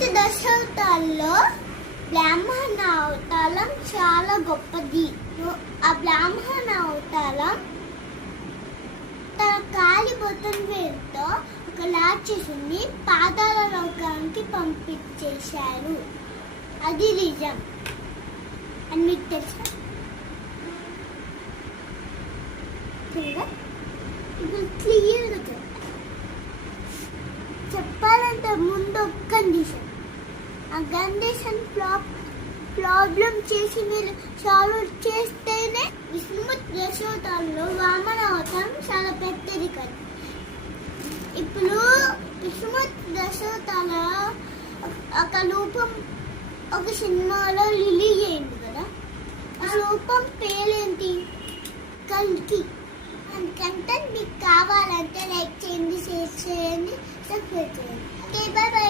విష్ణుమూర్తి దశావతారాల్లో బ్రాహ్మణ అవతారం చాలా గొప్పది. ఆ బ్రాహ్మణ అవతారం తన కాలి బొటన వేలుతో ఒక రాక్షసుని పాతాళ లోకానికి పంపించేశారు. అది నిజం అని మీకు తెలుసా? ఇప్పుడు క్లియర్గా చెప్పాలంటే ముందు ఒక కండిషన్. ఆ కండిషన్ ప్రాబ్లం చేసి మీరు సాల్వ్ చేస్తేనే విష్ణుమూర్తి దశావతారంలో వామన అవతారం చాలా పెద్దది కదా. ఇప్పుడు విష్ణుమూర్తి దశావతారంలో ఒక రూపం ఒక సినిమాలో రిలీజ్ అయింది కదా. ఆ రూపం పేరేంటి? కల్కి. అందుకంటే మీకు కావాలంటే లైక్ చేయండి, షేర్ చేయండి, సబ్స్క్రైబ్ చేయండి. Okay, by by.